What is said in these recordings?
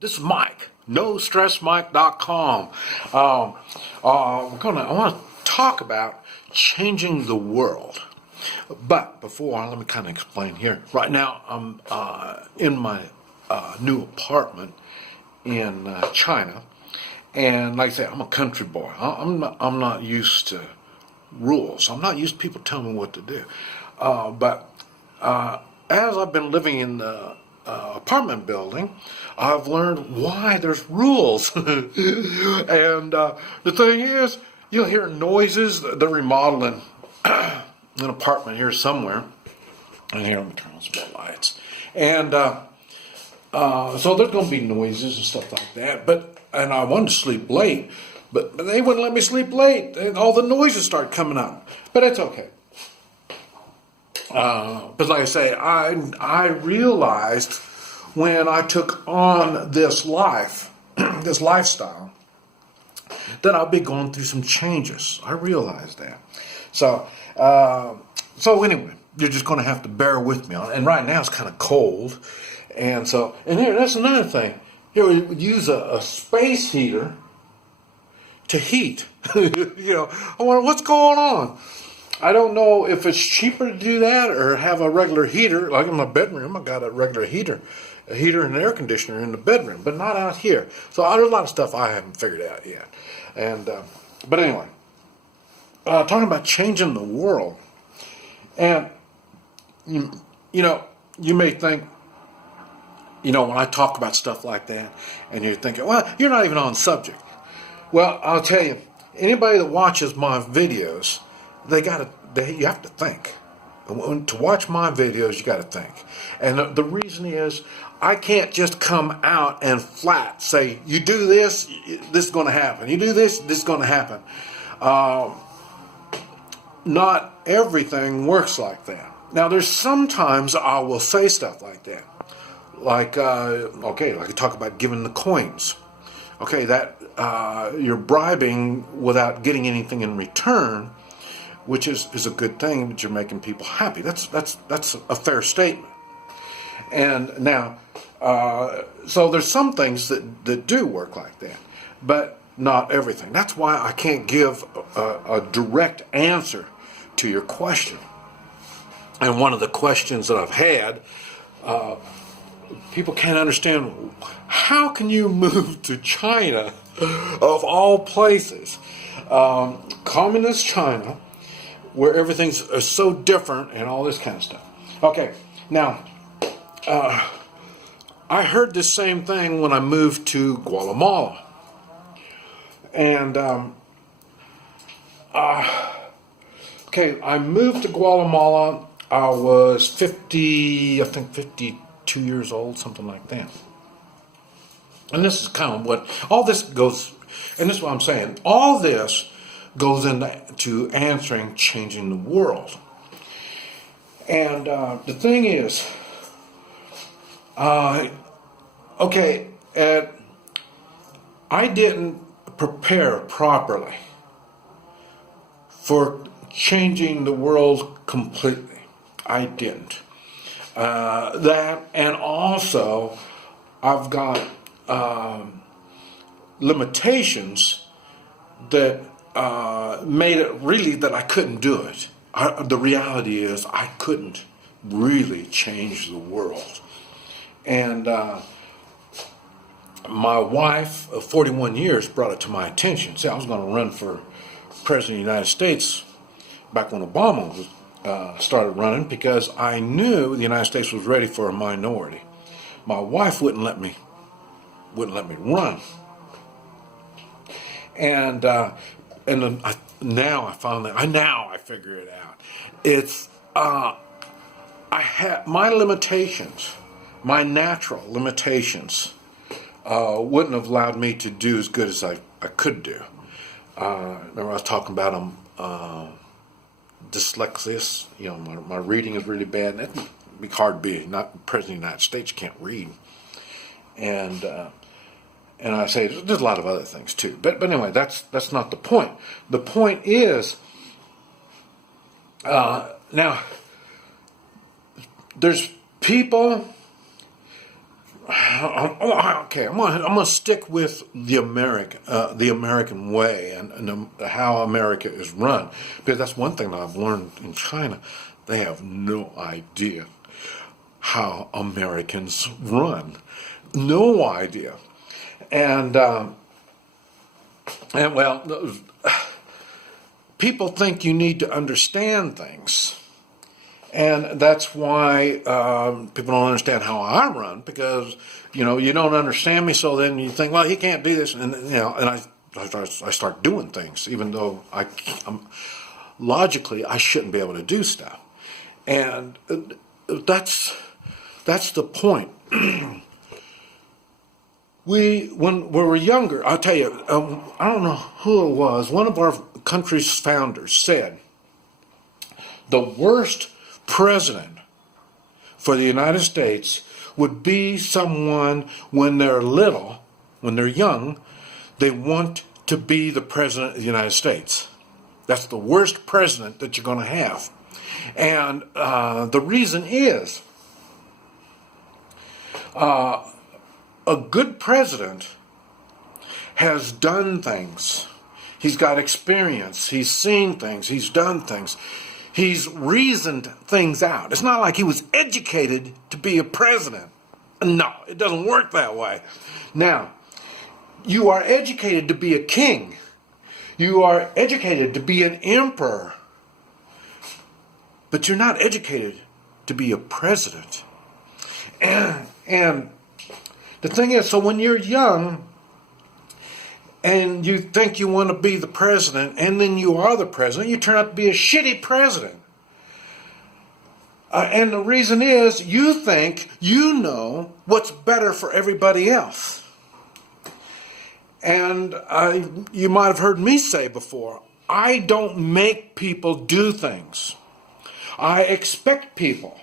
This is Mike, NoStressMike.com. I want to talk about changing the world. But before, let me kind of explain here. Right now, I'm in my new apartment in China, and like I say, I'm a country boy. I'm not used to rules. I'm not used to people telling me what to do. But as I've been living in the apartment building, I've learned why there's rules. And the thing is, you'll hear noises. They're remodeling an apartment here somewhere. And here, let me turn on some lights. And so there's going to be noises and stuff like that. And I wanted to sleep late, but they wouldn't let me sleep late. And all the noises start coming up. But it's okay. But like I say, I realized when I took on this life, this lifestyle, that I'll be going through some changes. I realized that. So anyway, you're just going to have to bear with me. And right now it's kind of cold. And here, that's another thing. Here we would use a space heater to heat. I wonder what's going on. I don't know if it's cheaper to do that or have a regular heater. Like in my bedroom, I got a regular heater, and an air conditioner in the bedroom, but not out here. So there's a lot of stuff I haven't figured out yet. But anyway, talking about changing the world, and you may think, when I talk about stuff like that, and you're thinking, well, you're not even on subject. Well, I'll tell you, anybody that watches my videos, you have to think. To watch my videos, you got to think. And the reason is, I can't just come out and flat say, you do this, this is going to happen. You do this, this is going to happen. Not everything works like that. Now, there's sometimes I will say stuff like that. Like you talk about giving the coins. Okay, that you're bribing without getting anything in return, which is a good thing, but you're making people happy. That's a fair statement. And now, so there's some things that do work like that, but not everything. That's why I can't give a direct answer to your question. And one of the questions that I've had, people can't understand, how can you move to China, of all places? Communist China, where everything's so different and all this kind of stuff. Okay, now, I heard the same thing when I moved to Guatemala. And, I moved to Guatemala. I was 52 years old, something like that. And this is kind of what, all this goes, and this is what I'm saying, all this goes into answering changing the world. And the thing is, I didn't prepare properly for changing the world completely. I didn't. That, and also, I've got limitations that made it really that I couldn't do it. The reality is I couldn't really change the world. And my wife of 41 years brought it to my attention. See, I was going to run for President of the United States back when Obama started running, because I knew the United States was ready for a minority. My wife wouldn't let me run. And now I figure it out. It's I had my limitations, my natural limitations, wouldn't have allowed me to do as good as I could do. Remember I was talking about dyslexia. My reading is really bad, and it'd be hard to be not president of the United States. You can't read, and I say there's a lot of other things too. But anyway, that's not the point. The point is, now there's people okay, I'm gonna stick with the American way and how America is run, because that's one thing that I've learned in China. They have no idea how Americans run, no idea, and well, people think you need to understand things. And that's why people don't understand how I run, because you don't understand me. So then you think, well, he can't do this, and I start doing things, even though logically I shouldn't be able to do stuff. And that's the point. When we were younger, I'll tell you, I don't know who it was. One of our country's founders said, the worst president for the United States would be someone when they're little, when they're young, they want to be the president of the United States. That's the worst president that you're going to have. And the reason is, a good president has done things. He's got experience. He's seen things. He's done things. He's reasoned things out. It's not like he was educated to be a president. No, it doesn't work that way. Now, you are educated to be a king. You are educated to be an emperor. But you're not educated to be a president. And the thing is, so when you're young and you think you want to be the president, and then you are the president, you turn out to be a shitty president. And the reason is, you think you know what's better for everybody else. And you might have heard me say before, I don't make people do things. I expect people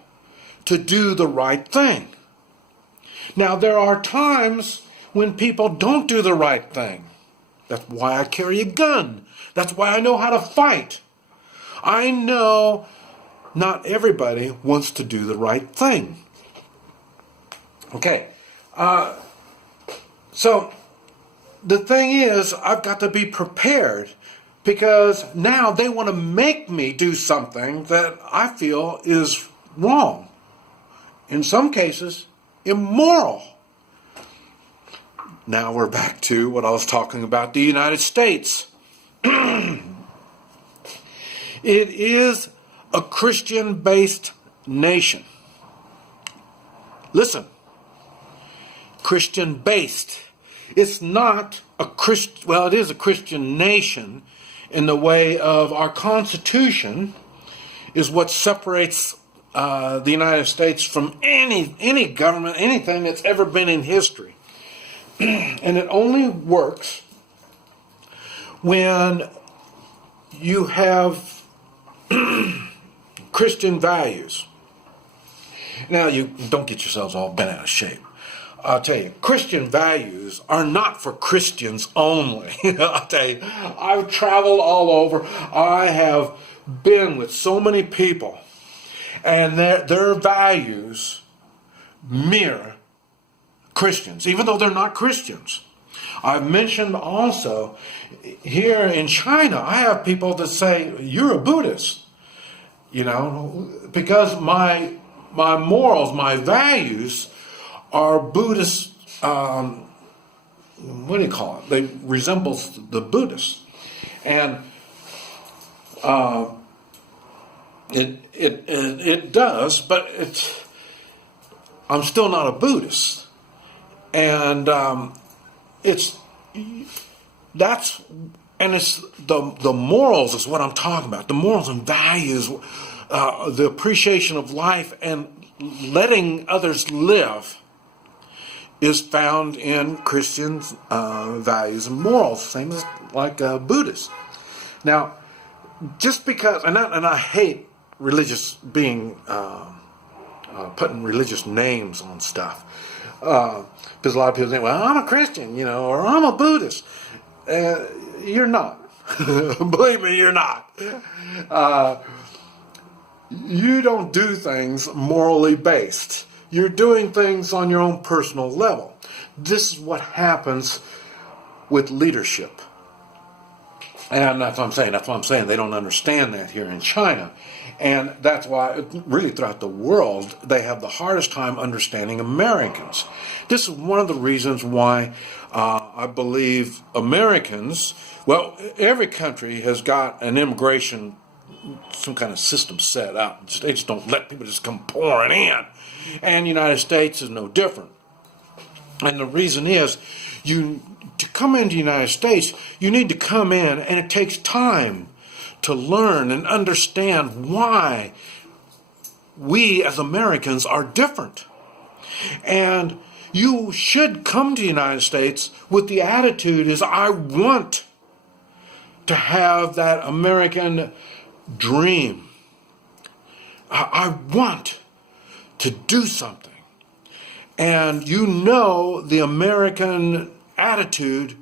to do the right thing. Now, there are times when people don't do the right thing. That's why I carry a gun. That's why I know how to fight. I know not everybody wants to do the right thing. Okay. So the thing is, I've got to be prepared, because now they want to make me do something that I feel is wrong. In some cases, immoral. Now we're back to what I was talking about, the United States. It is a Christian-based nation. Listen, Christian-based. It's not a Christian, well, it is a Christian nation in the way of our Constitution is what separates the United States from any government, anything that's ever been in history. And it only works when you have Christian values. Now, you don't get yourselves all bent out of shape. I'll tell you, Christian values are not for Christians only. I'll tell you, I've traveled all over. I have been with so many people, and their values mirror Christians, even though they're not Christians. I've mentioned also, here in China, I have people that say, you're a Buddhist, because my morals, my values are Buddhist, what do you call it? They resemble the Buddhists. And it does, but I'm still not a Buddhist. And it's the morals is what I'm talking about. The morals and values, the appreciation of life and letting others live is found in Christian values and morals, same as like Buddhists. Now, just because, and I hate religious being putting religious names on stuff. Because a lot of people think, well, I'm a Christian, or I'm a Buddhist. You're not. Believe me, you're not. You don't do things morally based. you're doing things on your own personal level. This is what happens with leadership. And that's what I'm saying. That's what I'm saying. They don't understand that here in China. And that's why, really throughout the world, they have the hardest time understanding Americans. This is one of the reasons why I believe Americans, well, every country has got an immigration, some kind of system set up. They just don't let people just come pouring in. And the United States is no different. And the reason is, to come into the United States, you need to come in, and it takes time to learn and understand why we as Americans are different. And you should come to the United States with the attitude is, I want to have that American dream. I want to do something. And you know the American attitude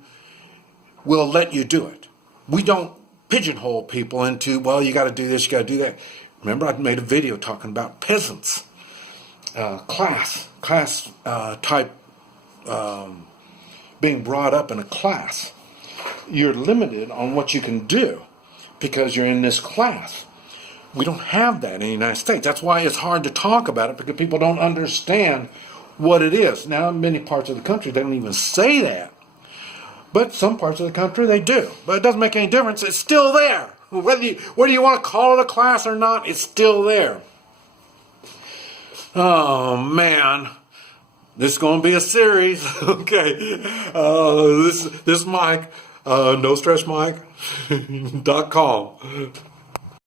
will let you do it. We don't pigeonhole people into, well, you got to do this, you got to do that. Remember, I made a video talking about peasants, class type, being brought up in a class. You're limited on what you can do because you're in this class. We don't have that in the United States. That's why it's hard to talk about it, because people don't understand what it is. Now, in many parts of the country, they don't even say that. But some parts of the country, they do. But it doesn't make any difference. It's still there. Whether you want to call it a class or not, it's still there. Oh, man. This is going to be a series. Okay. This Mike, NoStressMike.com.